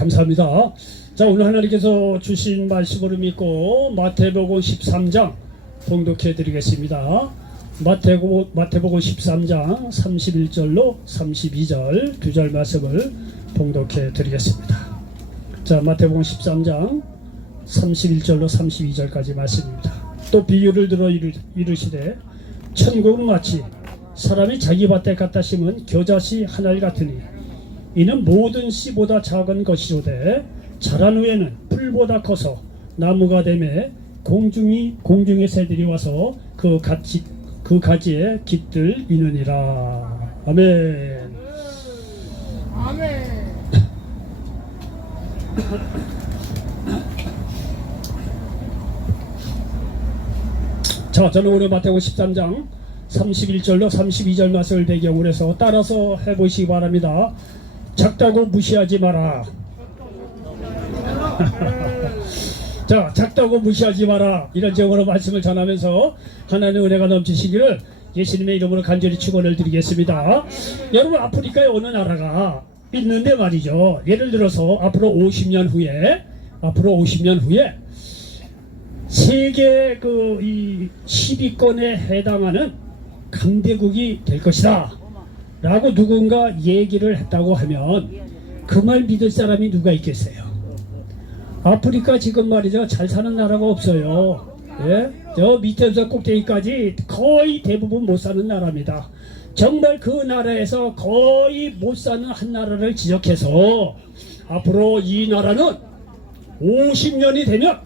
감사합니다. 자, 오늘 하나님께서 주신 말씀으로 믿고 마태복음 13장 봉독해 드리겠습니다. 마태복음 13장 31절로 32절 두 절 말씀을 봉독해 드리겠습니다. 자, 마태복음 13장 31절로 32절까지 말씀입니다. 또 비유를 들어 이르시되 천국은 마치 사람이 자기 밭에 갖다 심은 겨자씨 한 알 같으니 이는 모든 씨보다 작은 것이로되 자란 후에는 풀보다 커서 나무가 되매 공중의 새들이 와서 그 가지에 깃들 이느니라. 아멘. 아멘. 자, 저는 오늘 마태복음 13장 31절로 32절 말씀을 배경으로 해서 따라서 해보시기 바랍니다. 작다고 무시하지 마라. 자, 작다고 무시하지 마라. 이런 제목으로 말씀을 전하면서 하나님의 은혜가 넘치시기를 예수님의 이름으로 간절히 축원을 드리겠습니다. 여러분, 아프리카에 어느 나라가 있는데 말이죠. 예를 들어서 앞으로 50년 후에 세계 이 10위권에 해당하는 강대국이 될 것이다 라고 누군가 얘기를 했다고 하면 그 말 믿을 사람이 누가 있겠어요? 아프리카 지금 말이죠, 잘 사는 나라가 없어요. 예? 저 밑에서 꼭대기까지 거의 대부분 못 사는 나라입니다. 정말 그 나라에서 거의 못 사는 한 나라를 지적해서 앞으로 이 나라는 50년이 되면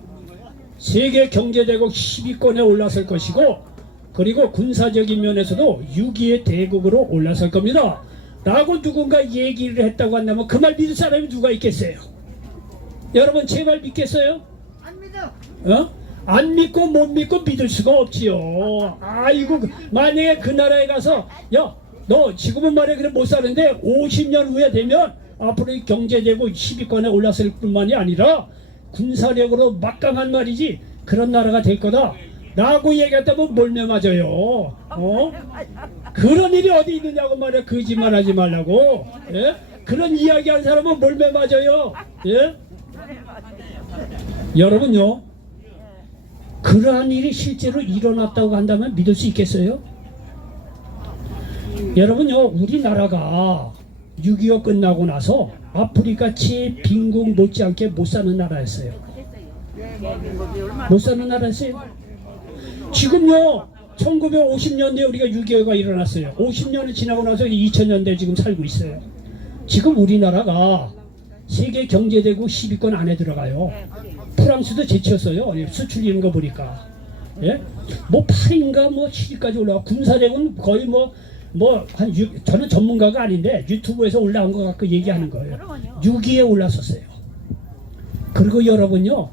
세계 경제대국 10위권에 올라설 것이고, 그리고 군사적인 면에서도 6위의 대국으로 올라설 겁니다 라고 누군가 얘기를 했다고 한다면 그 말 믿을 사람이 누가 있겠어요? 여러분, 제 말 믿겠어요? 안 믿어. 안 믿고 못 믿고 믿을 수가 없지요. 아이고, 만약에 그 나라에 가서 야, 너 지금은 말이야 그래 못 사는데 50년 후에 되면 앞으로 경제대국 10위권에 올라설 뿐만이 아니라 군사력으로 막강한 말이지 그런 나라가 될 거다 라고 얘기했다면 몰매 맞아요. 그런 일이 어디 있느냐고 말이야. 거짓말하지 말라고. 예? 그런 이야기한 사람은 몰매 맞아요. 예? 여러분요, 그러한 일이 실제로 일어났다고 한다면 믿을 수 있겠어요? 여러분요, 우리나라가 6.25 끝나고 나서 아프리카 빈국 못지않게 못 사는 나라였어요. 못 사는 나라였어요. 지금요, 1950년대에 우리가 6.25가 일어났어요. 50년이 지나고 나서 2000년대에 지금 살고 있어요. 지금 우리나라가 세계 경제대국 10위권 안에 들어가요. 프랑스도 제쳤어요. 수출 이런 거 보니까. 예? 뭐 8인가 뭐 7위까지 올라가. 군사력은 거의 저는 전문가가 아닌데 유튜브에서 올라온 것 같고 얘기하는 거예요. 6위에 올랐었어요. 그리고 여러분요,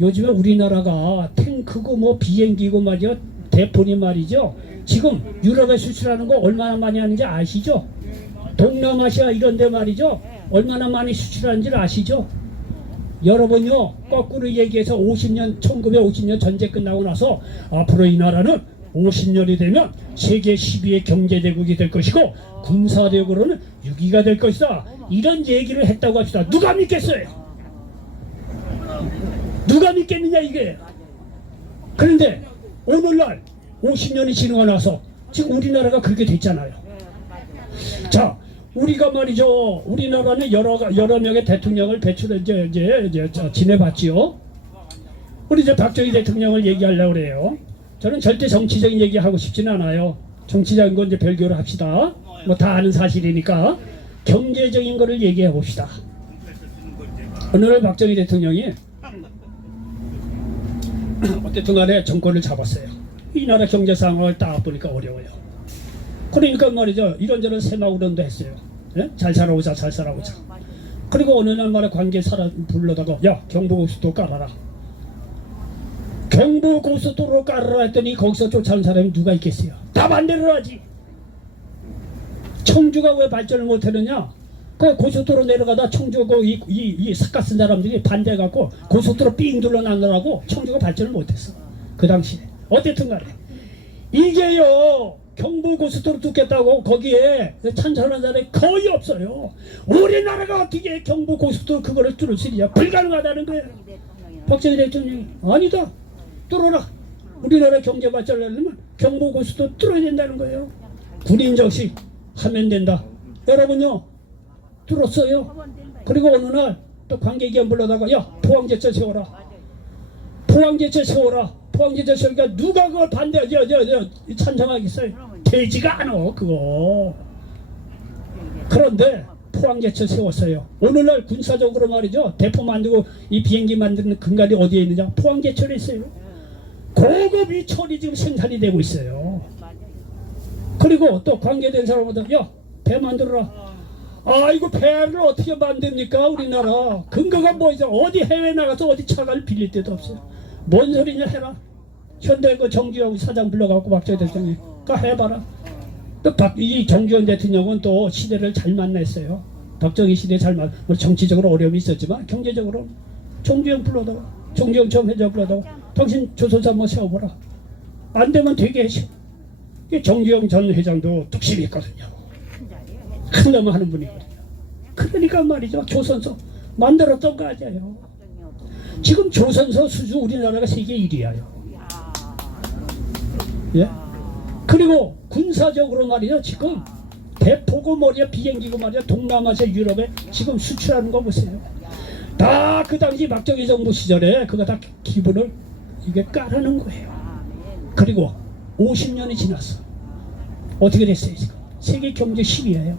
요즘에 우리나라가 탱크고 뭐 비행기고 말이죠, 대포니 말이죠, 지금 유럽에 수출하는 거 얼마나 많이 하는지 아시죠? 동남아시아 이런 데 말이죠, 얼마나 많이 수출하는지 아시죠? 여러분요, 거꾸로 얘기해서 1950년 전쟁 끝나고 나서 앞으로 이 나라는 50년이 되면 세계 10위의 경제대국이 될 것이고 군사력으로는 6위가 될 것이다, 이런 얘기를 했다고 합시다. 누가 믿겠어요? 누가 믿겠느냐 이게. 그런데 오늘날 50년이 지나고 나서 지금 우리나라가 그렇게 됐잖아요. 자, 우리가 말이죠, 우리나라는 여러 명의 대통령을 지내봤지요. 우리 이제 박정희 대통령을 얘기하려고 그래요. 저는 절대 정치적인 얘기 하고 싶지는 않아요. 정치적인 건 이제 별개로 합시다. 뭐 다 아는 사실이니까 경제적인 거를 얘기해 봅시다. 오늘 박정희 대통령이 어쨌든 간에 정권을 잡았어요. 이 나라 경제 상황을 딱 보니까 어려워요. 그러니까 말이죠, 이런저런 새마을운동도 했어요. 예? 잘 살아오자. 그리고 어느 날 말에 관계 사람 불러다가 야, 경부고속도로 깔아라. 경부고속도로 깔아라 했더니 거기서 쫓아온 사람이 누가 있겠어요? 다 반대를 하지. 청주가 왜 발전을 못하느냐? 그 고속도로 내려가다 청주가 이 삭가 쓴 사람들이 반대해갖고 고속도로 삥 둘러나느라고 청주가 발전을 못했어. 그 당시에. 어쨌든 간에 이게요, 경부고속도로 뚫겠다고 거기에 찬성하는 사람이 거의 없어요. 우리나라가 어떻게 경부고속도로 그거를 뚫을 수 있냐? 불가능하다는 거예요. 박정희 대통령이 아니다, 뚫어라. 우리나라 경제 발전하려면 경부고속도로 뚫어야 된다는 거예요. 군인 적시 하면 된다. 여러분요, 뚫었어요. 그리고 어느 날 또 관계기관 불러다가 야, 포항제철 세워라. 포항제철 세워라. 포항제철 세우니까 누가 그걸 반대, 찬성하겠어요? 되지가 않아 그거. 그런데 포항제철 세웠어요. 오늘날 군사적으로 말이죠, 대포 만들고 이 비행기 만드는 근간이 어디에 있느냐? 포항제철에 있어요. 고급 이 철이 지금 생산이 되고 있어요. 그리고 또 관계된 사람마다 야, 배 만들어라. 아이고, 배를 어떻게 만듭니까 우리나라? 근거가 뭐죠? 어디 해외 나가서 어디 차가를 빌릴 데도 없어요. 뭔 소리냐 해라. 현대 그 정주영 사장 불러갖고 박정희 대통령이 그 해봐라. 또 이 정주영 대통령은 또 시대를 잘 만났어요. 박정희 시대 잘 만. 뭐 정치적으로 어려움이 있었지만 경제적으로 정주영 불러다가, 정주영 전 회장 불러다가 당신 조선사 한번 세워보라. 안 되면 되게 해줘. 정주영 전 회장도 뚝심이 있거든요. 큰 놈 하는 분이거든요. 그러니까 말이죠, 조선소 만들었던 거 아니에요. 지금 조선소 수주 우리나라가 세계 1위야요. 예? 그리고 군사적으로 말이죠, 지금 대포고 말이야, 비행기고 말이야, 동남아시아 유럽에 지금 수출하는 거 보세요. 다 그 당시 박정희 정부 시절에 그거 다 기본을 이게 깔아놓은 거예요. 그리고 50년이 지났어. 어떻게 됐어요 지금? 세계 경제 10위예요.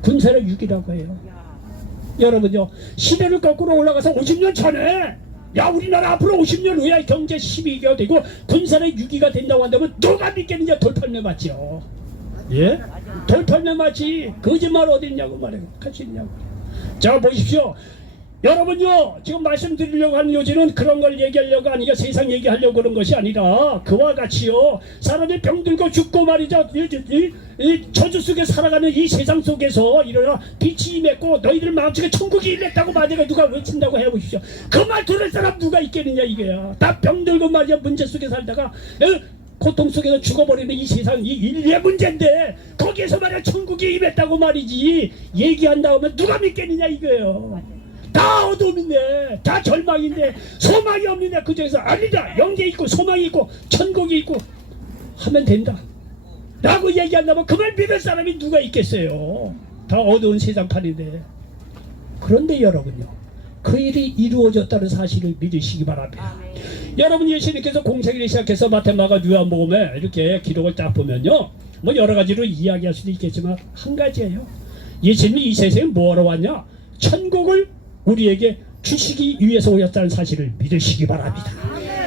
군사력 6위라고 해요. 여러분요, 시대를 거꾸로 올라가서 50년 전에 야, 우리나라 앞으로 50년 후에 경제 12위가 되고 군사력 6위가 된다고 한다면 누가 믿겠느냐? 돌팔매 맞죠. 예? 돌팔매 맞지. 거짓말 어디 있냐고 말해요. 같이 있냐고. 자, 보십시오. 여러분요, 지금 말씀드리려고 하는 요지는 그런 걸 얘기하려고 아니라 세상 얘기하려고 그런 것이 아니라 그와 같이요, 사람이 병들고 죽고 말이죠, 이 저주 속에 살아가는 이 세상 속에서 일어나 빛이 임했고 너희들 마음속에 천국이 임했다고 만약에 누가 외친다고 해보십시오. 그 말 들을 사람 누가 있겠느냐 이거야. 다 병들고 말이야 문제 속에 살다가 고통 속에서 죽어버리는 이 세상, 이 인류의 문제인데 거기에서 말이야 천국이 임했다고 말이지 얘기한다 하면 누가 믿겠느냐 이거예요. 다 어둠인데, 다 절망인데, 소망이 없는데, 그중에서 아니다, 영계 있고 소망이 있고 천국이 있고 하면 된다 라고 얘기한다면 그 말 믿을 사람이 누가 있겠어요. 다 어두운 세상판인데. 그런데 여러분요, 그 일이 이루어졌다는 사실을 믿으시기 바랍니다. 여러분, 예수님께서 공생일을 시작해서 마태, 마가, 요한복음에 이렇게 기록을 딱 보면요, 뭐 여러 가지로 이야기할 수도 있겠지만 한 가지예요. 예수님이 이 세상에 뭐하러 왔냐? 천국을 우리에게 주시기 위해서 오셨다는 사실을 믿으시기 바랍니다.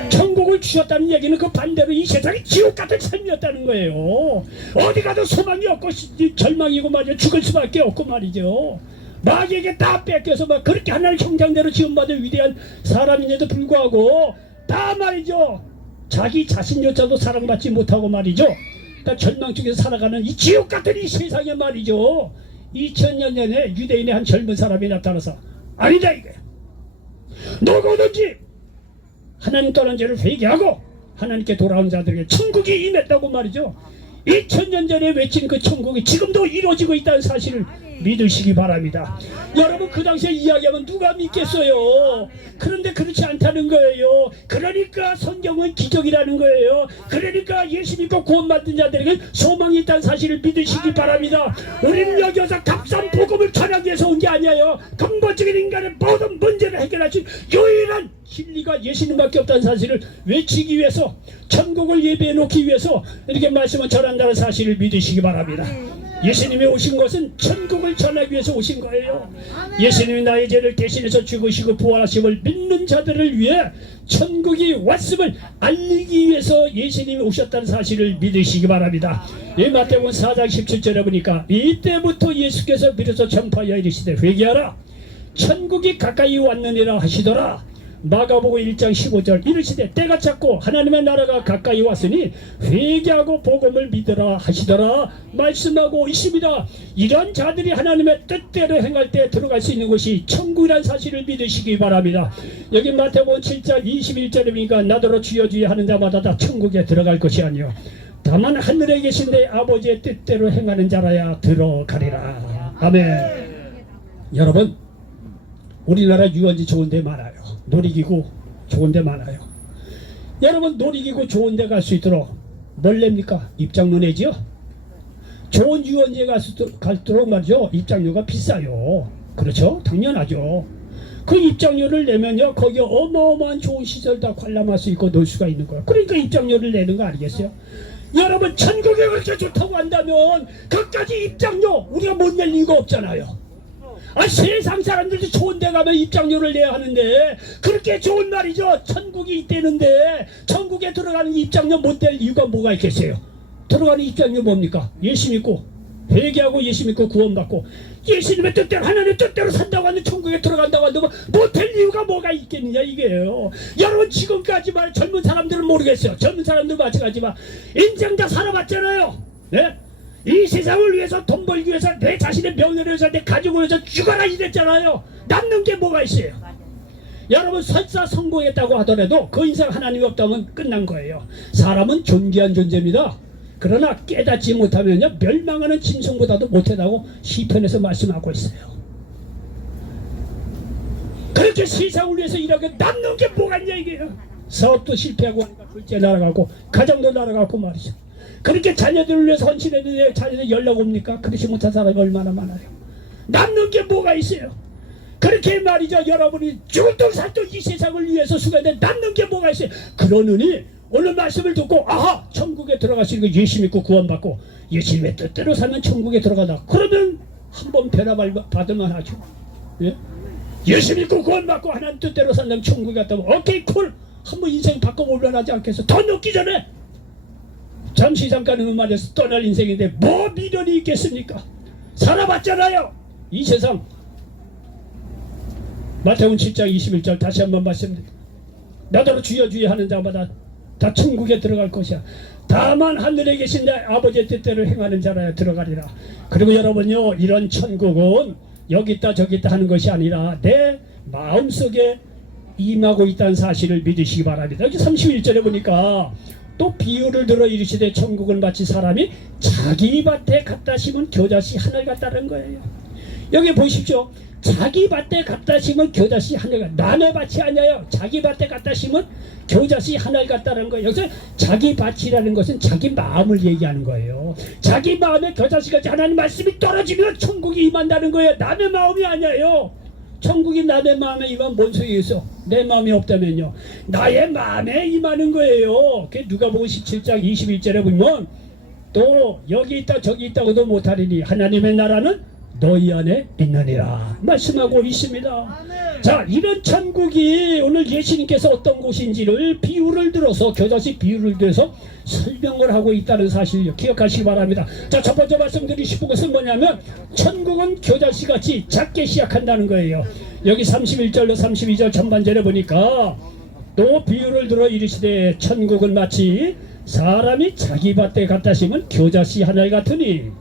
천국을 주셨다는 얘기는 그 반대로 이 세상이 지옥 같은 삶이었다는 거예요. 어디 가도 소망이 없고 절망이고 말이죠. 죽을 수밖에 없고 말이죠. 마귀에게 다 뺏겨서 막 그렇게 하나님 형상대로 지음받은 위대한 사람인데도 불구하고 다 말이죠, 자기 자신조차도 사랑받지 못하고 말이죠, 다 절망 속에서 살아가는 이 지옥 같은 이 세상에 말이죠, 2000년 전에 유대인의 한 젊은 사람이 나타나서 아니다 이거야. 누구든지 하나님 떠난 죄를 회개하고 하나님께 돌아온 자들에게 천국이 임했다고 말이죠. 2000년 전에 외친 그 천국이 지금도 이루어지고 있다는 사실을 믿으시기 바랍니다. 여러분, 그 당시에 이야기하면 누가 믿겠어요? 그런데 그렇지 않다는 거예요. 그러니까 성경은 기적이라는 거예요. 그러니까 예수 믿고 구원받은 자들에게 소망이 있다는 사실을 믿으시기 바랍니다. 우리는 여기 와서 값싼 복음을 전하기 위해서 온 게 아니에요. 근본적인 인간의 모든 문제를 해결하신 유일한 진리가 예수님밖에 없다는 사실을 외치기 위해서, 천국을 예배해 놓기 위해서 이렇게 말씀을 전한다는 사실을 믿으시기 바랍니다. 예수님이 오신 것은 천국을 전하기 위해서 오신 거예요. 예수님이 나의 죄를 대신해서 죽으시고 부활하심을 믿는 자들을 위해 천국이 왔음을 알리기 위해서 예수님이 오셨다는 사실을 믿으시기 바랍니다. 이 마태복음 4장 17절에 보니까 이때부터 예수께서 비로소 전파하여 이르시되 회개하라, 천국이 가까이 왔느니라 하시더라. 마가복음 1장 15절 이르시되 때가 찼고 하나님의 나라가 가까이 왔으니 회개하고 복음을 믿으라 하시더라 말씀하고 있습니다. 이런 자들이 하나님의 뜻대로 행할 때 들어갈 수 있는 곳이 천국이라는 사실을 믿으시기 바랍니다. 여기 마태복음 7장 21절에 보니까 나더러 주여 주여 하는 자마다 다 천국에 들어갈 것이 아니요 다만 하늘에 계신 내 아버지의 뜻대로 행하는 자라야 들어가리라. 아멘. 여러분, 우리나라 유원지 좋은 데 많아요. 놀이기구 좋은 데 많아요. 여러분, 놀이기구 좋은 데 갈 수 있도록 뭘 냅니까? 입장료 내지요? 좋은 유원지에 갈수록 말이죠, 입장료가 비싸요. 그렇죠? 당연하죠. 그 입장료를 내면요, 거기 어마어마한 좋은 시설 다 관람할 수 있고 놀 수가 있는 거예요. 그러니까 입장료를 내는 거 아니겠어요? 여러분, 천국에 그렇게 좋다고 한다면 그까지 입장료 우리가 못 낼 이유가 없잖아요. 세상 사람들도 좋은 데 가면 입장료를 내야 하는데, 그렇게 좋은 말이죠. 천국이 있다는데 천국에 들어가는 입장료 못 낼 이유가 뭐가 있겠어요? 들어가는 입장료 뭡니까? 예수 믿고 회개하고 예수 믿고 구원받고 예수님의 뜻대로 하나님의 뜻대로 산다고 하는 천국에 들어간다고 한다면 못할 이유가 뭐가 있겠느냐 이게요. 여러분, 지금까지 말 젊은 사람들은 모르겠어요. 젊은 사람들 마찬가지지만 인생 다 살아봤잖아요. 네? 이 세상을 위해서, 돈 벌기 위해서, 내 자신의 명예를 위해서, 내 가족을 위해서 죽어라 이랬잖아요. 남는 게 뭐가 있어요? 여러분, 설사 성공했다고 하더라도 그 인생 하나님이 없다면 끝난 거예요. 사람은 존귀한 존재입니다. 그러나 깨닫지 못하면요, 멸망하는 짐승보다도 못하다고 시편에서 말씀하고 있어요. 그렇게 세상을 위해서 일하게 남는 게 뭐가 있냐 이게요. 사업도 실패하고 하니까 둘째 날아가고 가정도 날아가고 말이죠. 그렇게 자녀들을 위해서 헌신했는데 자녀들 연락 옵니까? 그렇지 못한 사람이 얼마나 많아요. 남는 게 뭐가 있어요? 그렇게 말이죠. 여러분이 죽을도 살도 이 세상을 위해서 수고했는데 남는 게 뭐가 있어요? 그러느니 오늘 말씀을 듣고 아하, 천국에 들어갈 수 있는 거 예수 믿고 구원받고 예수님의 뜻대로 살면 천국에 들어가다. 그러면 한번 변화받을만 하죠. 예? 예수 믿고 구원받고 하나님 뜻대로 산다면 천국에 갔다면 오케이 쿨, 한번 인생 바꿔보려 하지 않겠어? 더 늦기 전에. 잠시 잠깐은 말해서 떠날 인생인데 뭐 미련이 있겠습니까? 살아봤잖아요. 이 세상. 마태복음 7장 21절 다시 한번 말씀드립니다. 나더러 주여 주여 하는 자마다 다 천국에 들어갈 것이야. 다만 하늘에 계신 내 아버지의 뜻대로 행하는 자라야 들어가리라. 그리고 여러분요, 이런 천국은 여기 있다 저기 있다 하는 것이 아니라 내 마음속에 임하고 있다는 사실을 믿으시기 바랍니다. 여기 31절에 보니까 또 비유를 들어 이르시되 천국은 마치 사람이 자기 밭에 갖다 심은 겨자씨 하늘 같다는 거예요. 여기 보십시오. 자기 밭에 갖다 심은 겨자씨 하늘, 남의 밭이 아니에요. 자기 밭에 갖다 심은 겨자씨 하늘 같다는 거예요. 여기서 자기 밭이라는 것은 자기 마음을 얘기하는 거예요. 자기 마음에 겨자씨같이 하나님 말씀이 떨어지면 천국이 임한다는 거예요. 남의 마음이 아니에요. 천국이 남의 마음에 임하면 뭔 소용이 있어? 내 마음이 없다면요, 나의 마음에 임하는 거예요. 그게 누가복음 17장 21절에 보면 또 여기 있다 저기 있다고도 못하리니 하나님의 나라는 너희 안에 있느니라 말씀하고 있습니다. 자, 이런 천국이 오늘 예수님께서 어떤 곳인지를 비유를 들어서, 겨자씨 비유를 들어서 설명을 하고 있다는 사실을 기억하시기 바랍니다. 자, 첫 번째 말씀드리고 싶은 것은 뭐냐면 천국은 겨자씨같이 작게 시작한다는 거예요. 여기 31절로 32절 전반절에 보니까 또 비유를 들어 이르시되 천국은 마치 사람이 자기 밭에 갖다 심은 겨자씨 하늘 같으니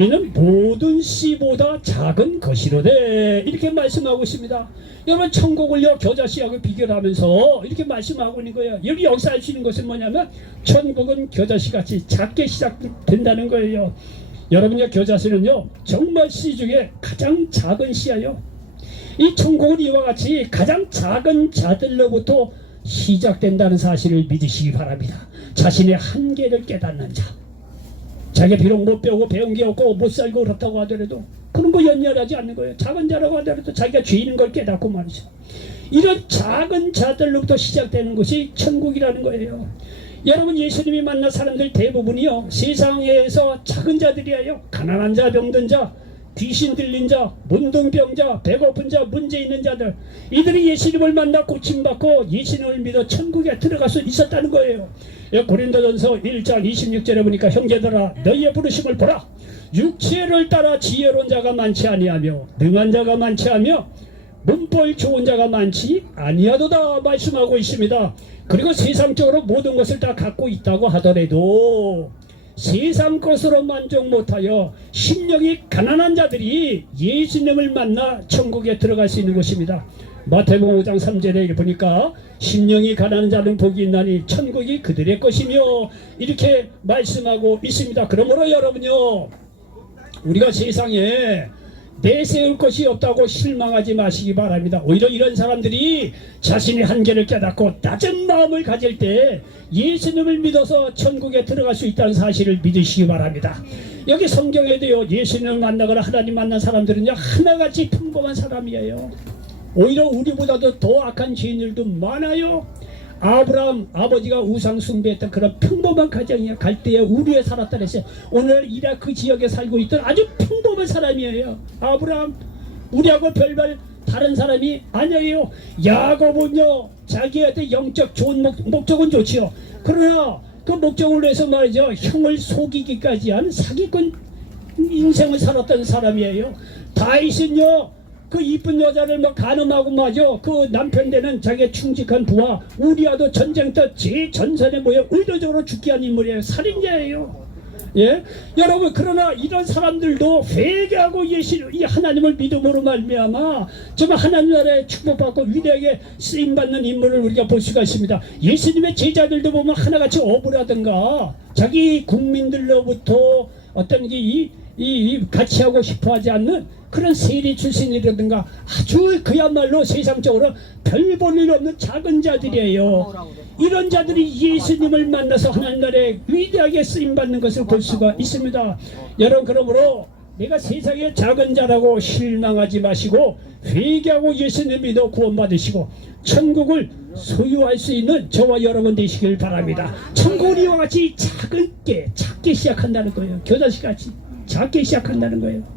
이는 모든 씨보다 작은 것이로되 이렇게 말씀하고 있습니다. 여러분, 천국을요 겨자씨하고 비교를 하면서 이렇게 말씀하고 있는 거예요. 여기서 알 수 있는 것은 뭐냐면 천국은 겨자씨같이 작게 시작된다는 거예요. 여러분요, 겨자씨는요 정말 씨 중에 가장 작은 씨예요. 이 천국은 이와 같이 가장 작은 자들로부터 시작된다는 사실을 믿으시기 바랍니다. 자신의 한계를 깨닫는 자, 자기가 비록 못 배우고 배운 게 없고 못 살고 그렇다고 하더라도 그런 거 연연하지 않는 거예요. 작은 자라고 하더라도 자기가 죄인인 걸 깨닫고 말이죠. 이런 작은 자들로부터 시작되는 것이 천국이라는 거예요. 여러분, 예수님이 만난 사람들 대부분이요 세상에서 작은 자들이에요. 가난한 자, 병든 자, 귀신 들린 자, 문둥병자, 배고픈 자, 문제 있는 자들, 이들이 예수님을 만나 고침받고 예수님을 믿어 천국에 들어갈 수 있었다는 거예요. 고린도전서 1장 26절에 보니까 형제들아 너희의 부르심을 보라. 육체를 따라 지혜로운 자가 많지 아니하며 능한 자가 많지 하며 문벌 좋은 자가 많지 아니하도다 말씀하고 있습니다. 그리고 세상적으로 모든 것을 다 갖고 있다고 하더라도 세상 것으로 만족 못하여 심령이 가난한 자들이 예수님을 만나 천국에 들어갈 수 있는 것입니다. 마태복음 5장 3절에 보니까 심령이 가난한 자는 복이 있나니 천국이 그들의 것이며 이렇게 말씀하고 있습니다. 그러므로 여러분요, 우리가 세상에 내세울 것이 없다고 실망하지 마시기 바랍니다. 오히려 이런 사람들이 자신의 한계를 깨닫고 낮은 마음을 가질 때 예수님을 믿어서 천국에 들어갈 수 있다는 사실을 믿으시기 바랍니다. 여기 성경에도요, 예수님을 만나거나 하나님 만난 사람들은요, 하나같이 평범한 사람이에요. 오히려 우리보다도 더 악한 죄인들도 많아요. 아브라함 아버지가 우상 숭배했던 그런 평범한 가정이야. 갈대에 우르에 살았다 그랬어요. 오늘 이라크 지역에 살고 있던 아주 평범한 사람이에요. 아브라함, 우리하고 별반 다른 사람이 아니에요. 야곱은요, 자기한테 영적 좋은 목적은 좋지요. 그러나 그 목적을 위해서 말이죠, 형을 속이기까지 한 사기꾼 인생을 살았던 사람이에요. 다윗은요, 그 이쁜 여자를 막 가늠하고 마죠. 그 남편 되는 자기의 충직한 부하 우리아도 전쟁터 제전선에 모여 의도적으로 죽게 한 인물이에요. 살인자예요. 예, 여러분, 그러나 이런 사람들도 회개하고 이 하나님을 믿음으로 말미암아 정말 하나님 나라에 축복받고 위대하게 쓰임받는 인물을 우리가 볼 수가 있습니다. 예수님의 제자들도 보면 하나같이 억울하든가 자기 국민들로부터 어떤 이 같이 하고 싶어하지 않는 그런 세리 출신이라든가 아주 그야말로 세상적으로 별 볼 일 없는 작은 자들이에요. 이런 자들이 예수님을 만나서 하나님 나라에 위대하게 쓰임받는 것을 볼 수가 있습니다. 여러분, 그러므로 내가 세상의 작은 자라고 실망하지 마시고 회개하고 예수님 믿어 구원받으시고 천국을 소유할 수 있는 저와 여러분 되시길 바랍니다. 천국은 이와 같이 작게 시작한다는 거예요. 교자씨같이 작게 시작한다는 거예요.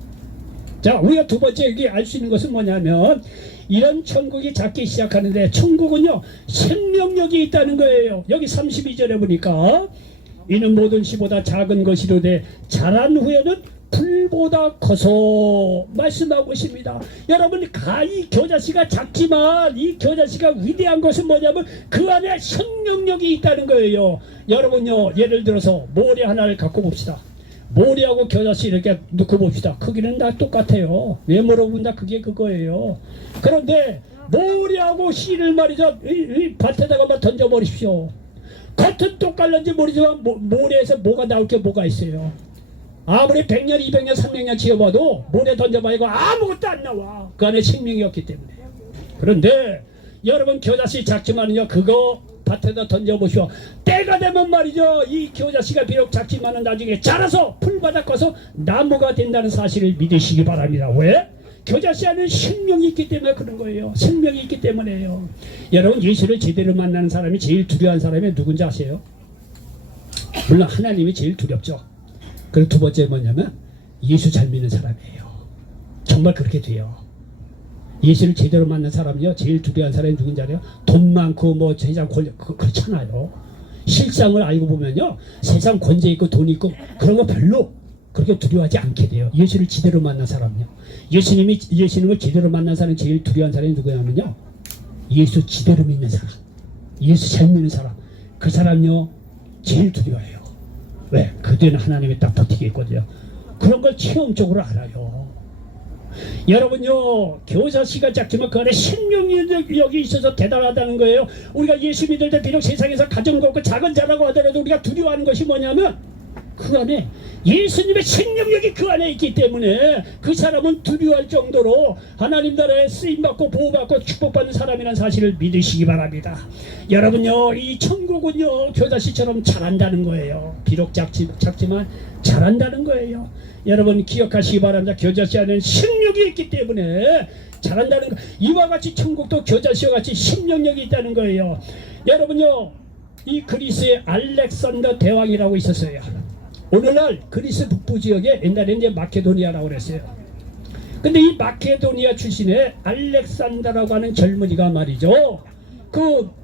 자, 우리가 두 번째 여기 알 수 있는 것은 뭐냐면 이런 천국이 작게 시작하는데 천국은요, 생명력이 있다는 거예요. 여기 32절에 보니까 이는 모든 시보다 작은 것이로되 자란 후에는 불보다 커서 말씀하고 있습니다. 여러분, 이 겨자씨가 작지만 이 겨자씨가 위대한 것은 뭐냐면 그 안에 생명력이 있다는 거예요. 여러분요, 예를 들어서 모래 하나를 갖고 봅시다. 모래하고 겨자씨 이렇게 놓고 봅시다. 크기는 다 똑같아요. 왜 물어본다? 그게 그거예요. 그런데 모래하고 씨를 말이죠, 이 밭에다가 던져버리십시오. 겉은 똑같은지 모르지만 모래에서 뭐가 나올 게 뭐가 있어요. 아무리 100년, 200년, 300년 지어봐도 모래 던져봐 이거 아무것도 안 나와. 그 안에 생명이 없기 때문에. 그런데 여러분, 겨자씨 작지만은요, 그거 밭에다 던져보시오. 때가 되면 말이죠, 이 겨자씨가 비록 작지만은 나중에 자라서 풀바닥 가서 나무가 된다는 사실을 믿으시기 바랍니다. 왜? 겨자씨 안에 생명이 있기 때문에 그런 거예요. 생명이 있기 때문에요. 여러분, 예수를 제대로 만나는 사람이 제일 두려워한 사람이 누군지 아세요? 물론 하나님이 제일 두렵죠. 그리고 두 번째 뭐냐면 예수 잘 믿는 사람이에요. 정말 그렇게 돼요. 예수를 제대로 만난 사람이요, 제일 두려워한 사람이 누군지 알아요? 돈 많고 뭐 세상 권력 그렇잖아요. 실상을 알고 보면요, 세상 권세 있고 돈 있고 그런 거 별로 그렇게 두려워하지 않게 돼요. 예수를 제대로 만난 사람은요. 예수님을 제대로 만난 사람이 제일 두려워한 사람이 누구냐면요, 예수 제대로 믿는 사람, 예수 잘 믿는 사람, 그 사람요 제일 두려워해요. 왜? 그들은 하나님이 딱 버티게 있거든요. 그런 걸 체험적으로 알아요. 여러분요, 겨자씨가 작지만 그 안에 생명력이 있어서 대단하다는 거예요. 우리가 예수 믿을 때 비록 세상에서 가정도 없고 작은 자라고 하더라도 우리가 두려워하는 것이 뭐냐면 그 안에 예수님의 생명력이 그 안에 있기 때문에 그 사람은 두려워할 정도로 하나님 나라에 쓰임받고 보호받고 축복받는 사람이라는 사실을 믿으시기 바랍니다. 여러분요, 이 천국은요 겨자씨처럼 자란다는 거예요. 비록 작지만 자란다는 거예요. 여러분 기억하시기 바랍니다. 겨자씨 안에는 생명력이 있기 때문에 자란다는 거. 이와 같이 천국도 겨자씨와 같이 생명력이 있다는 거예요. 여러분요, 이 그리스의 알렉산더 대왕이라고 있었어요. 오늘날 그리스 북부 지역에 옛날에 이제 마케도니아라고 그랬어요. 근데 이 마케도니아 출신의 알렉산더라고 하는 젊은이가 말이죠,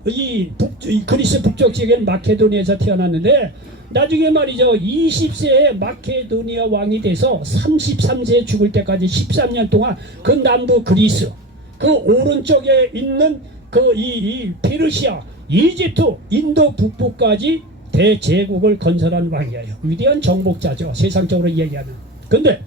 이 그리스 북쪽 지역에 마케도니아에서 태어났는데 나중에 말이죠, 20세에 마케도니아 왕이 돼서 33세에 죽을 때까지 13년 동안 그 남부 그리스, 그 오른쪽에 있는 이 페르시아, 이집트, 인도 북부까지 대제국을 건설한 왕이에요. 위대한 정복자죠. 세상적으로 얘기하면. 근데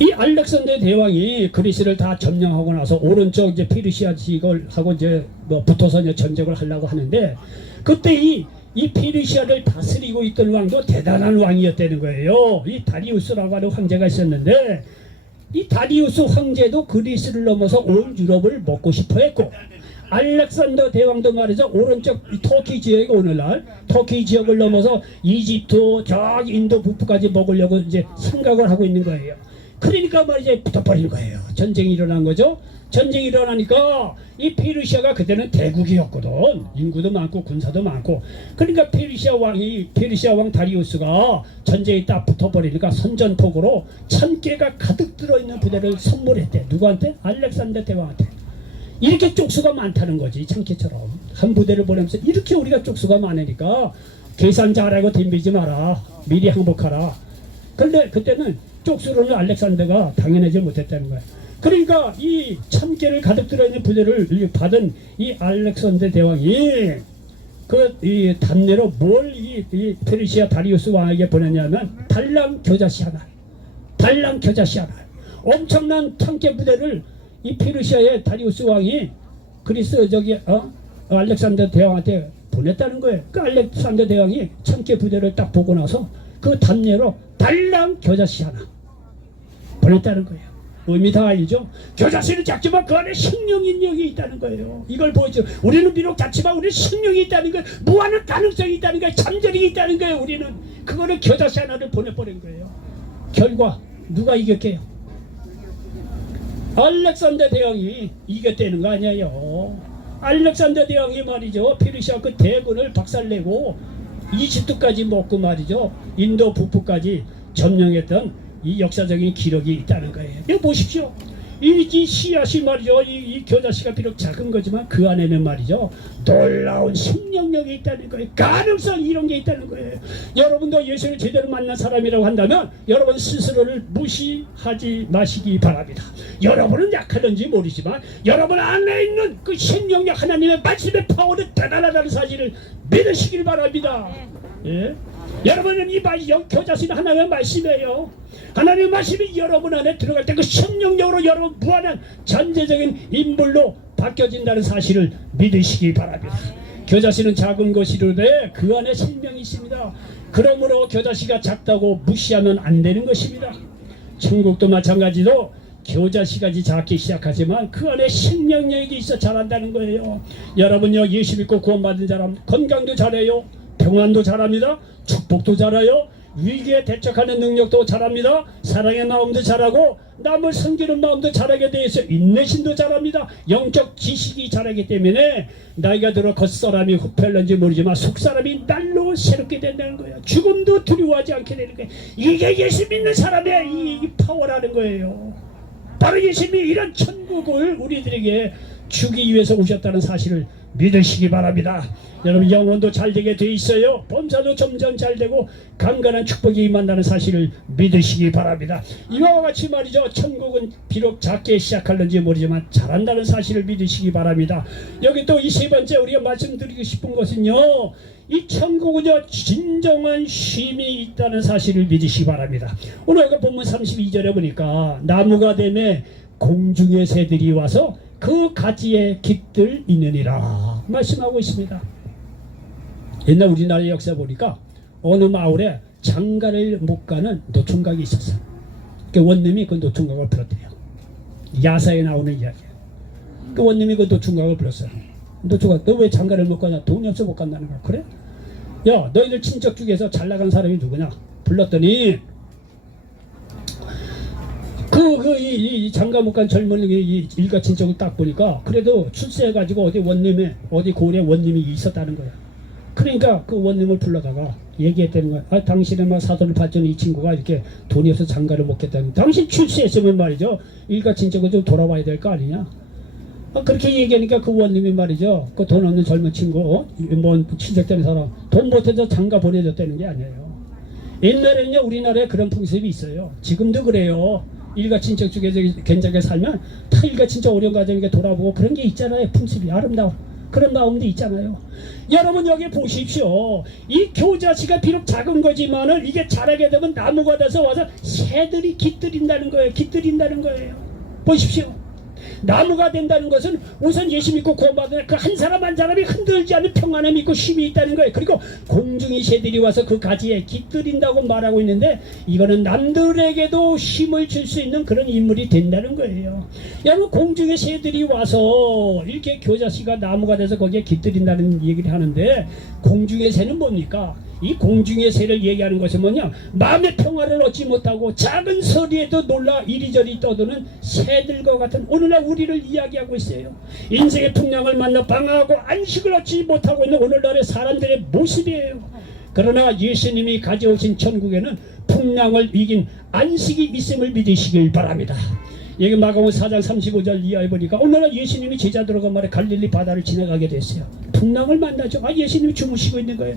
이 알렉산더 대왕이 그리스를 다 점령하고 나서 오른쪽 이제 페르시아 지역을 하고 이제 뭐 붙어서 이제 전쟁을 하려고 하는데, 그때 이 페르시아를 다스리고 있던 왕도 대단한 왕이었다는 거예요. 이 다리우스라고 하는 황제가 있었는데, 이 다리우스 황제도 그리스를 넘어서 온 유럽을 먹고 싶어 했고, 알렉산더 대왕도 말이죠, 오른쪽 터키 지역이 오늘날 터키 지역을 넘어서 이집트 저 인도 북부까지 먹으려고 이제 생각을 하고 있는 거예요. 그러니까 말이죠, 붙어버린 거예요. 전쟁이 일어난 거죠. 전쟁이 일어나니까 이 페르시아가 그때는 대국이었거든. 인구도 많고 군사도 많고. 그러니까 페르시아 왕 다리우스가 전쟁에 딱 붙어버리니까 선전포고로 1000개가 가득 들어있는 부대를 선물했대. 누구한테? 알렉산더 대왕한테. 이렇게 쪽수가 많다는 거지. 참깨처럼 한 부대를 보내면서 이렇게 우리가 쪽수가 많으니까 계산 잘하고 덤비지 마라, 미리 항복하라. 그런데 그때는 쪽수로는 알렉산더가 당연하지 못했다는 거야. 그러니까 이 1000개를 가득 들어있는 부대를 받은 이 알렉산더 대왕이 이 답례로 뭘 이 페르시아 다리우스 왕에게 보냈냐면 달랑 겨자씨 하나, 달랑 겨자씨 하나, 엄청난 1000개 부대를 이 페르시아의 다리우스 왕이 그리스 알렉산더 대왕한테 보냈다는 거예요. 그 알렉산더 대왕이 1000개 부대를 딱 보고 나서 그 답례로 달랑 겨자씨 하나 보냈다는 거예요. 의미 다 알죠? 겨자씨는 작지만 그 안에 생명인력이 있다는 거예요. 이걸 보여줘. 우리는 비록 작지만 우리는 생명이 있다는 거예요. 무한한 가능성이 있다는 거예요. 잠재력이 있다는 거예요. 우리는 그거를 겨자씨 하나를 보내버린 거예요. 결과 누가 이겼게요? 알렉산더 대왕이 이겼다는 거 아니에요. 알렉산더 대왕이 말이죠, 페르시아 그 대군을 박살내고 이집트까지 먹고 말이죠, 인도 북부까지 점령했던 이 역사적인 기록이 있다는 거예요. 이거 보십시오. 이 씨앗이 말이죠, 이 겨자씨가 비록 작은 거지만 그 안에는 말이죠, 놀라운 생명력이 있다는 거예요. 가능성, 이런 게 있다는 거예요. 여러분도 예수를 제대로 만난 사람이라고 한다면 여러분 스스로를 무시하지 마시기 바랍니다. 여러분은 약하든지 모르지만 여러분 안에 있는 그 생명력, 하나님의 말씀의 파워는 대단하다는 사실을 믿으시길 바랍니다. 예? 여러분은 이 겨자씨는 하나님의 말씀이에요. 하나님의 말씀이 여러분 안에 들어갈 때 그 생명력으로 여러분 무한한 전제적인 인물로 바뀌어진다는 사실을 믿으시기 바랍니다. 겨자씨는 작은 것이로되 그 안에 생명이 있습니다. 그러므로 겨자씨가 작다고 무시하면 안 되는 것입니다. 천국도 마찬가지로 겨자씨까지 작기 시작하지만 그 안에 생명력이 있어 자란다는 거예요. 여러분요, 예수 믿고 구원받은 사람 건강도 잘해요, 평안도 잘합니다, 축복도 잘해요, 위기에 대처하는 능력도 잘합니다, 사랑의 마음도 잘하고 남을 섬기는 마음도 잘하게 돼 있어 인내심도 잘합니다, 영적 지식이 잘하기 때문에 나이가 들어 겉사람이 후패할는지 모르지만 속사람이 날로 새롭게 된다는 거예요. 죽음도 두려워하지 않게 되는 거예요. 이게 예수 믿는 사람의 이 파워라는 거예요. 바로 예수님이 이런 천국을 우리들에게 주기 위해서 오셨다는 사실을 믿으시기 바랍니다. 여러분, 영혼도 잘되게 돼 있어요. 범사도 점점 잘되고 강건한 축복이 임한다는 사실을 믿으시기 바랍니다. 이와 같이 말이죠, 천국은 비록 작게 시작할는지 모르지만 잘한다는 사실을 믿으시기 바랍니다. 여기 또 이 세 번째 우리가 말씀드리고 싶은 것은요, 이 천국은요 진정한 쉼이 있다는 사실을 믿으시기 바랍니다. 오늘 여기 본문 32절에 보니까 나무가 되매 공중의 새들이 와서 그 가지에 깃들 있느니라 말씀하고 있습니다. 옛날 우리나라의 역사 보니까 어느 마을에 장가를 못 가는 노총각이 있었어요. 그 원님이 그 노총각을 불렀대요. 야사에 나오는 이야기예요. 그 원님이 그 노총각을 불렀어요. 노총각, 너 왜 장가를 못 가냐? 돈이 없어 못 간다는 거야. 그래? 야, 너희들 친척 중에서 잘 나간 사람이 누구냐? 불렀더니 이 장가 못 간 젊은 이 일가 친척을 딱 보니까 그래도 출세해가지고 어디 원님에 어디 고을에 원님이 있었다는 거야. 그러니까 그 원님을 불러다가 얘기했다는 거야. 아, 당신의 막 사돈을 받던 이 친구가 이렇게 돈이 없어서 장가를 못 겠다는, 당신 출세했으면 말이죠, 일가 친척을 좀 돌아와야 될 거 아니냐. 그렇게 얘기하니까 그 원님이 말이죠, 그 돈 없는 젊은 친구, 뭐 친척되는 사람 돈 못해서 장가 보내줬다는 게 아니에요. 옛날에는요 우리나라에 그런 풍습이 있어요. 지금도 그래요. 일가 친척 중에서 괜찮게 살면 다 일가 친척 오령 가정에게 돌아보고 그런 게 있잖아요. 풍습이 아름다워. 그런 마음도 있잖아요. 여러분 여기 보십시오. 이 교자씨가 비록 작은 거지만은 이게 자라게 되면 나무가 돼서 와서 새들이 깃들인다는 거예요. 깃들인다는 거예요. 보십시오. 나무가 된다는 것은 우선 예수 믿고 구원받은 그 한 사람 한 사람이 흔들지 않는 평안함이 있고 쉼이 있다는 거예요. 그리고 공중의 새들이 와서 그 가지에 깃들인다고 말하고 있는데 이거는 남들에게도 힘을 줄 수 있는 그런 인물이 된다는 거예요. 여러분 공중의 새들이 와서 이렇게 교자씨가 나무가 돼서 거기에 깃들인다는 얘기를 하는데 공중의 새는 뭡니까? 이 공중의 새를 얘기하는 것은 뭐냐? 마음의 평화를 얻지 못하고 작은 소리에도 놀라 이리저리 떠드는 새들과 같은 오늘날 우리를 이야기하고 있어요. 인생의 풍랑을 만나 방황하고 안식을 얻지 못하고 있는 오늘날의 사람들의 모습이에요. 그러나 예수님이 가져오신 천국에는 풍랑을 이긴 안식이 있음을 믿으시길 바랍니다. 여기 마가복음 4장 35절 이하에 보니까 오늘날 예수님이 제자들과 말해 갈릴리 바다를 지나가게 됐어요. 풍랑을 만나죠. 예수님이 주무시고 있는 거예요.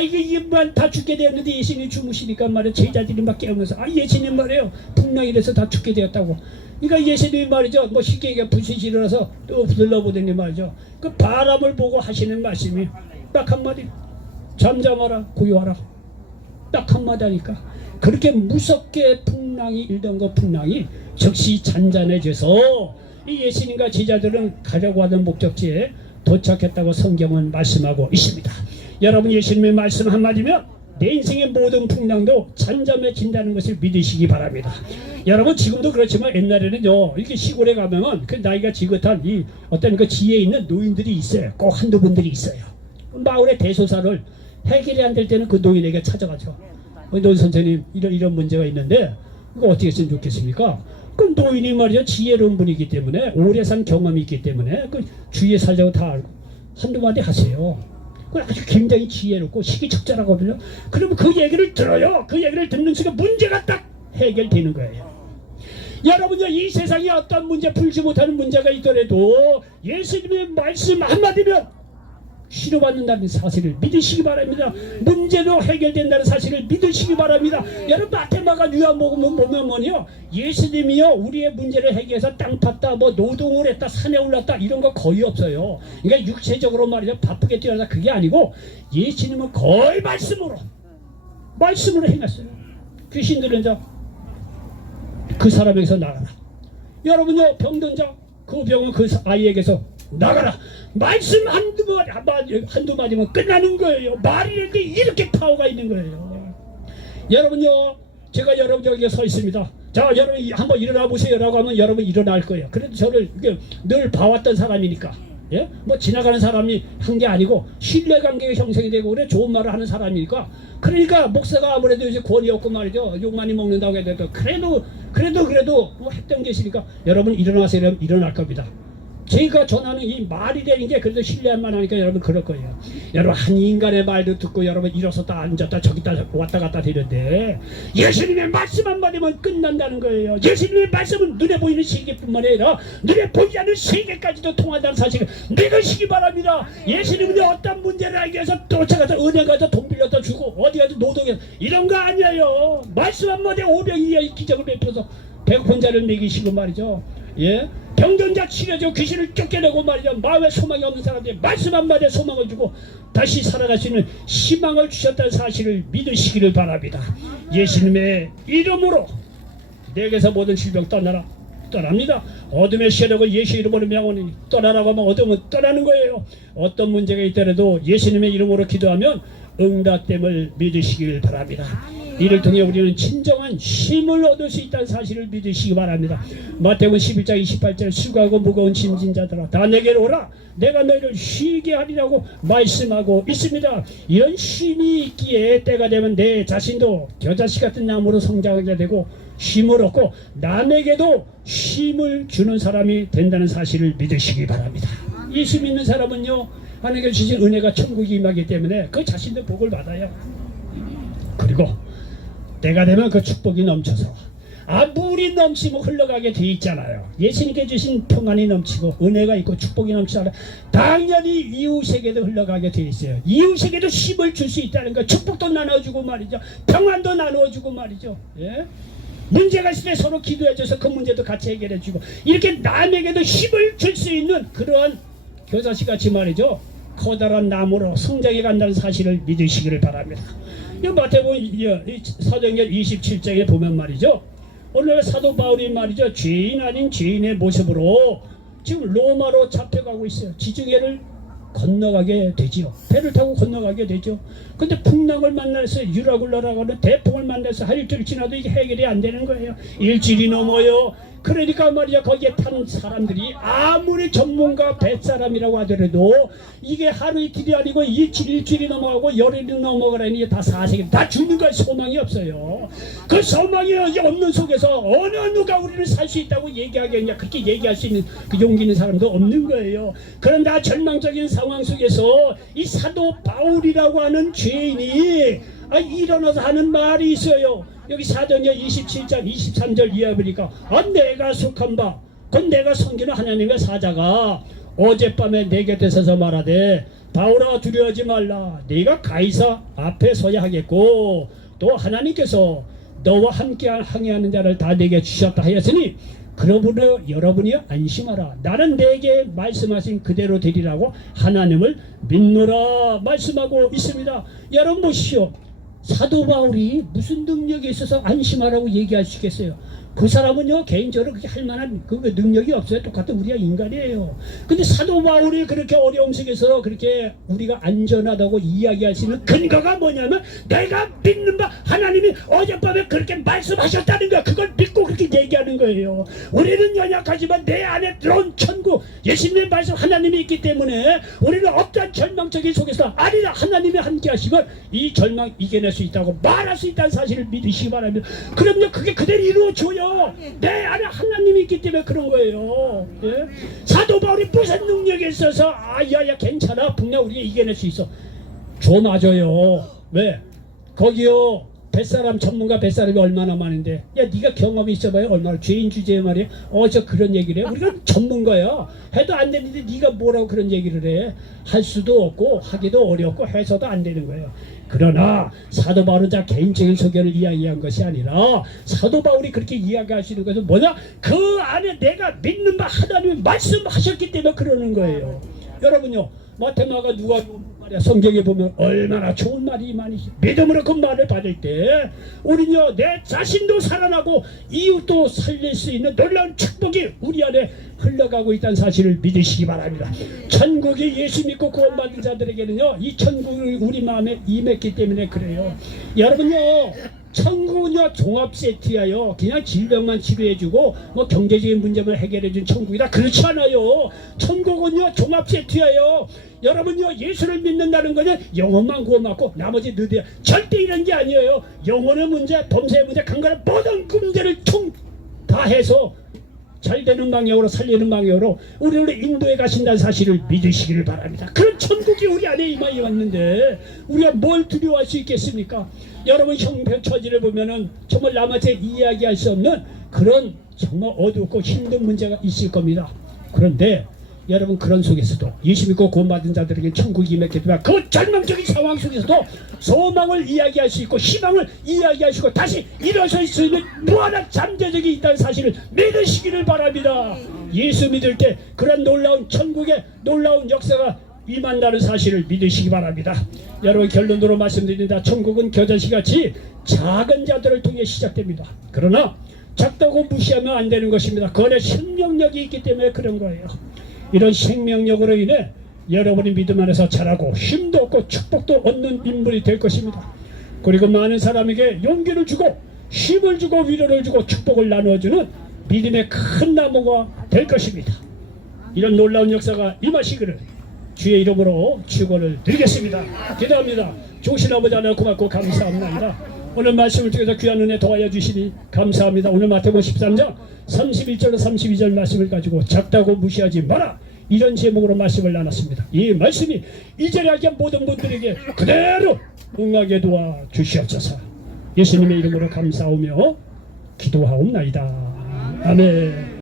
이게 다 죽게 되었는데 예수님이 주무시니까 말이야 제자들이 막 깨우면서 예수님 말이에요. 풍랑이 돼서 다 죽게 되었다고. 그러니까 예수님이 말이죠. 뭐 쉽게 얘기해 부시시 일어나서 또 들러보더니 말이죠. 그 바람을 보고 하시는 말씀이 딱 한마디. 잠잠하라 고요하라. 딱 한마디 하니까 그렇게 무섭게 풍랑이 일던 그 풍랑이 즉시 잔잔해져서 이 예수님과 제자들은 가려고 하던 목적지에 도착했다고 성경은 말씀하고 있습니다. 여러분 예수님의 말씀 한마디면 내 인생의 모든 풍랑도 잔잠해진다는 것을 믿으시기 바랍니다. 여러분 지금도 그렇지만 옛날에는요 이렇게 시골에 가면은 그 나이가 지긋한 이 어떤 그 지혜 있는 노인들이 있어요. 꼭 한두 분들이 있어요. 마을의 대소사를 해결이 안 될 때는 그 노인에게 찾아가죠. 노인 선생님 이런 문제가 있는데 이거 어떻게 했으면 좋겠습니까? 그 노인이 말이죠 지혜로운 분이기 때문에 오래 산 경험이 있기 때문에 그 주위에 살자고 다 알고 한두 마디 하세요. 그 아주 굉장히 지혜롭고 시기적절하거든요. 그러면 그 얘기를 들어요. 그 얘기를 듣는 순간 문제가 딱 해결되는 거예요. 여러분요 이 세상에 어떤 문제 풀지 못하는 문제가 있더라도 예수님의 말씀 한마디면 치료받는다는 사실을 믿으시기 바랍니다. 문제도 해결된다는 사실을 믿으시기 바랍니다. 여러분 마테마가 요한복음 보면 뭐요? 예수님이요 우리의 문제를 해결해서 땅 팠다, 뭐 노동을 했다, 산에 올랐다 이런 거 거의 없어요. 그러니까 육체적으로 말이죠 바쁘게 뛰어나다 그게 아니고 예수님은 거의 말씀으로 행했어요. 귀신들은 그 사람에게서 나가라. 여러분요 병든 자 그 병은 그 아이에게서 나가라. 말씀 한두 마디면 끝나는 거예요. 말이라는 게 이렇게 파워가 있는 거예요. 여러분요 제가 여러분에게 서 있습니다. 자 여러분 한번 일어나 보세요 라고 하면 여러분 일어날 거예요. 그래도 저를 늘 봐왔던 사람이니까 예? 뭐 지나가는 사람이 한 게 아니고 신뢰관계가 형성이 되고 그래 좋은 말을 하는 사람이니까 그러니까 목사가 아무래도 이제 권위 없고 말이죠 욕 많이 먹는다고 해야 돼도 그래도 뭐 했던 게 있으니까 여러분 일어나세요. 이러면 일어날 겁니다. 제가 전하는 이 말이 되는 게 그래도 신뢰할만 하니까 여러분 그럴 거예요. 여러분 한 인간의 말도 듣고 여러분 일어섰다 앉았다 저기다 왔다 갔다 되는데 예수님의 말씀 한마디면 끝난다는 거예요. 예수님의 말씀은 눈에 보이는 세계뿐만 아니라 눈에 보이지 않는 세계까지도 통한다는 사실을 믿으시기 바랍니다. 예수님은 어떤 문제를 알기 위해서 쫓아가서 은행 가서 돈 빌렸다 주고 어디 가서 노동해서 이런 거 아니에요. 말씀 한마디에 500 이하의 기적을 베풀어서 배고픈 자를 먹이시고 말이죠. 예? 병든 자 치료해주고 귀신을 쫓겨내고 말이죠. 마음에 소망이 없는 사람들이 말씀 한마디에 소망을 주고 다시 살아갈 수 있는 희망을 주셨다는 사실을 믿으시기를 바랍니다. 예수님의 이름으로 내게서 모든 질병 떠납니다. 어둠의 세력을 예수 이름으로 명하니 떠나라고 하면 어둠은 떠나는 거예요. 어떤 문제가 있더라도 예수님의 이름으로 기도하면 응답됨을 믿으시길 바랍니다. 이를 통해 우리는 진정한 힘을 얻을 수 있다는 사실을 믿으시기 바랍니다. 마태복음 11장 28절 수고하고 무거운 짐진 자들아 다 내게로 오라 내가 너희를 쉬게 하리라고 말씀하고 있습니다. 이런 쉼이 있기에 때가 되면 내 자신도 겨자씨 같은 나무로 성장하게 되고 쉼을 얻고 남에게도 쉼을 주는 사람이 된다는 사실을 믿으시기 바랍니다. 예수 믿는 사람은요 하나님께 주신 은혜가 천국이 임하기 때문에 그 자신도 복을 받아요. 그리고 때가 되면 그 축복이 넘쳐서 물이 넘치면 흘러가게 돼 있잖아요. 예수님께 주신 평안이 넘치고 은혜가 있고 축복이 넘치잖아요. 당연히 이웃에게도 흘러가게 돼 있어요. 이웃에게도 힘을 줄 수 있다는 거 축복도 나눠주고 말이죠. 평안도 나눠주고 말이죠. 예? 문제가 있을 때 서로 기도해줘서 그 문제도 같이 해결해주고 이렇게 남에게도 힘을 줄 수 있는 그러한 겨자씨 같이 말이죠. 커다란 나무로 성장해 간다는 사실을 믿으시기를 바랍니다. 이 마태복음 사도행전 27장에 보면 말이죠. 오늘 사도 바울이 말이죠. 죄인 아닌 죄인의 모습으로 지금 로마로 잡혀가고 있어요. 지중해를 건너가게 되지요. 배를 타고 건너가게 되죠. 근데 풍랑을 만나서 유라굴라라고 하는 대풍을 만나서 한 일주일 지나도 이게 해결이 안 되는 거예요. 일주일이 넘어요. 그러니까 말이야 거기에 탄 사람들이 아무리 전문가 뱃사람이라고 하더라도 이게 하루 이틀이 아니고 일주일이 넘어가고 열흘이 넘어가라니 다 사색이 다 죽는 거야. 소망이 없어요. 그 소망이 없는 속에서 어느 누가 우리를 살 수 있다고 얘기하겠냐. 그렇게 얘기할 수 있는 그 용기 있는 사람도 없는 거예요. 그런데 절망적인 상황 속에서 이 사도 바울이라고 하는 죄인이 일어나서 하는 말이 있어요. 여기 사도행전 27장 23절 이하에 보니까 내가 속한 바 곧 내가 섬기는 하나님의 사자가 어젯밤에 내 곁에 서서 말하되 바울아 두려워하지 말라. 네가 가이사 앞에 서야 하겠고 또 하나님께서 너와 함께 항해하는 자를 다 내게 주셨다 하였으니 그러므로 여러분이 안심하라. 나는 내게 말씀하신 그대로 되리라고 하나님을 믿노라 말씀하고 있습니다. 여러분 보시오. 사도 바울이 무슨 능력이 있어서 안심하라고 얘기할 수 있겠어요? 그 사람은요 개인적으로 그렇게 할 만한 그 능력이 없어요. 똑같은 우리가 인간이에요. 근데 사도 바울이 그렇게 어려움 속에서 그렇게 우리가 안전하다고 이야기할 수 있는 근거가 뭐냐면 내가 믿는 바 하나님이 어젯밤에 그렇게 말씀하셨다는 거야. 그걸 믿고 그렇게 얘기하는 거예요. 우리는 연약하지만 내 안에 들어온 천국 예수님의 말씀 하나님이 있기 때문에 우리는 어떤 절망적인 속에서 아니다 하나님이 함께 하시면 이 절망 이겨낼 수 있다고 말할 수 있다는 사실을 믿으시기 바랍니다. 그럼요 그게 그대로 이루어져요. 내 안에 하나님이 있기 때문에 그런 거예요. 예? 사도 바울이 무슨 능력이 있어서 야야 괜찮아 분명 우리가 이겨낼 수 있어. 맞아요. 왜? 거기요 뱃사람 전문가 뱃사람이 얼마나 많은데 야 네가 경험이 있어봐요. 얼마나 죄인 주제에 말이야. 저 그런 얘기를 해. 우리가 전문가야. 해도 안 되는데 네가 뭐라고 그런 얘기를 해. 할 수도 없고 하기도 어렵고 해서도 안 되는 거예요. 그러나 사도 바울은 자 개인적인 소견을 이야기한 것이 아니라 사도 바울이 그렇게 이야기하시는 것은 뭐냐? 그 안에 내가 믿는 바 하나님이 말씀하셨기 때문에 그러는 거예요. 여러분요 마테마가 누가 말이야 성경에 보면 얼마나 좋은 말이 많이 믿음으로 그 말을 받을 때 우리는요 내 자신도 살아나고 이웃도 살릴 수 있는 놀라운 축복이 우리 안에 흘러가고 있다는 사실을 믿으시기 바랍니다. 천국이 예수 믿고 구원받은 자들에게는요 이 천국이 우리 마음에 임했기 때문에 그래요. 여러분요 천국은요 종합 세트야요. 그냥 질병만 치료해주고 뭐 경제적인 문제만 해결해준 천국이다 그렇지 않아요. 천국은요 종합 세트야요. 여러분요 예수를 믿는다는 거는 영혼만 구원받고 나머지 너희들 절대 이런 게 아니에요. 영혼의 문제, 범죄의 문제, 강간의 모든 문제를 총 다 해서 잘 되는 방향으로 살리는 방향으로 우리를 인도해 가신다는 사실을 믿으시기를 바랍니다. 그런 천국이 우리 안에 임하여 왔는데 우리가 뭘 두려워할 수 있겠습니까? 여러분 형편 처지를 보면은 정말 남한테 이야기할 수 없는 그런 정말 어둡고 힘든 문제가 있을 겁니다. 그런데 여러분 그런 속에서도 예수 믿고 구원받은 자들에게 천국이 임했기 때문에 그 절망적인 상황 속에서도 소망을 이야기할 수 있고 희망을 이야기할 수 있고 다시 일어설 수 있는 무한한 잠재력이 있다는 사실을 믿으시기를 바랍니다. 예수 믿을 때 그런 놀라운 천국의 놀라운 역사가 임한다는 사실을 믿으시기 바랍니다. 여러분 결론으로 말씀드립니다. 천국은 겨자씨같이 작은 자들을 통해 시작됩니다. 그러나 작다고 무시하면 안 되는 것입니다. 그 안에 생명력이 있기 때문에 그런 거예요. 이런 생명력으로 인해 여러분이 믿음 안에서 자라고 힘도 얻고 축복도 얻는 인물이 될 것입니다. 그리고 많은 사람에게 용기를 주고 힘을 주고 위로를 주고 축복을 나누어주는 믿음의 큰 나무가 될 것입니다. 이런 놀라운 역사가 임하시기를 주의 이름으로 축원을 드리겠습니다. 기도합니다. 좋으신 아버지 하나님 고맙고 감사합니다. 오늘 말씀을 통해서 귀한 은혜 도와여 주시니 감사합니다. 오늘 마태복음 13장 31절로 32절 말씀을 가지고 작다고 무시하지 마라 이런 제목으로 말씀을 나눴습니다. 이 말씀이 이 자리에 함께한 모든 분들에게 그대로 응하게 도와 주시옵소서. 예수님의 이름으로 감사하며 기도하옵나이다. 아멘.